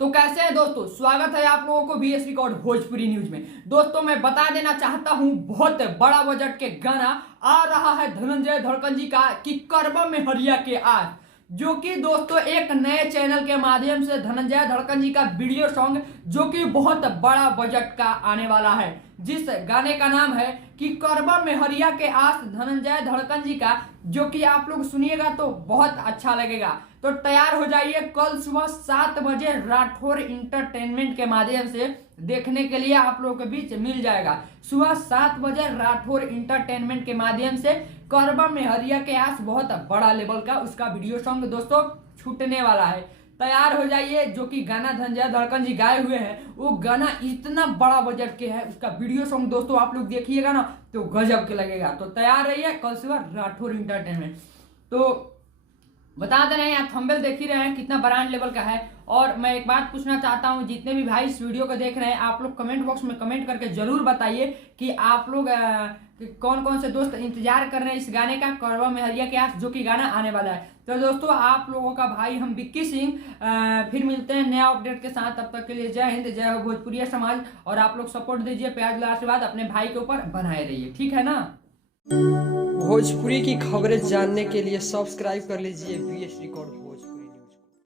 तो कैसे हैं दोस्तों, स्वागत है आप लोगों को VS रिकॉर्ड भोजपुरी न्यूज में। दोस्तों मैं बता देना चाहता हूं, बहुत बड़ा बजट के गाना आ रहा है धनंजय धड़कन जी का कि करबा में हरिया के आज, जो कि दोस्तों एक नए चैनल के माध्यम से धनंजय धड़कन जी का वीडियो सॉन्ग जो कि बहुत बड़ा बजट का आने वाला है, जिस गाने का नाम है कि करबा में हरिया के आस धनंजय धड़कन जी का, जो कि आप लोग सुनिएगा तो बहुत अच्छा लगेगा। तो तैयार हो जाइए, कल सुबह 7 बजे राठौर इंटरटेनमेंट के माध्यम से देखने के लिए आप लोगों के बीच मिल जाएगा। सुबह 7 बजे राठौर इंटरटेनमेंट के माध्यम से करबा में हरिया के आस बहुत बड़ा लेवल का उसका वीडियो सॉन्ग दोस्तों छूटने वाला है। तैयार हो जाइए। जो कि गाना धनंजय धड़कन जी गाए हुए हैं, वो गाना इतना बड़ा बजट के है, उसका वीडियो सॉन्ग दोस्तों आप लोग देखिएगा ना तो गजब के लगेगा। तो तैयार रहिए, कल सुबह राठौर इंटरटेनमेंट। तो बता दे रहे हैं, आप थंबनेल देख ही रहे हैं कितना ब्रांड लेवल का है। और मैं एक बात पूछना चाहता हूं, जितने भी भाई इस वीडियो को देख रहे हैं, आप लोग कमेंट बॉक्स में कमेंट करके जरूर बताइए कि आप लोग कौन कौन से दोस्त इंतजार कर रहे हैं इस गाने का, करबा में हरिया के आस, जो कि गाना आने वाला है। तो दोस्तों आप लोगों का भाई हम विक्की सिंह फिर मिलते हैं नया अपडेट के साथ। तब तक के लिए जय हिंद, जय हो भोजपुरिया समाज। और आप लोग सपोर्ट दीजिए, प्यार दुलार आशीर्वाद अपने भाई के ऊपर बनाए रहिए, ठीक है ना। भोजपुरी की खबरें जानने के लिए सब्सक्राइब कर लीजिए VS रिकॉर्ड।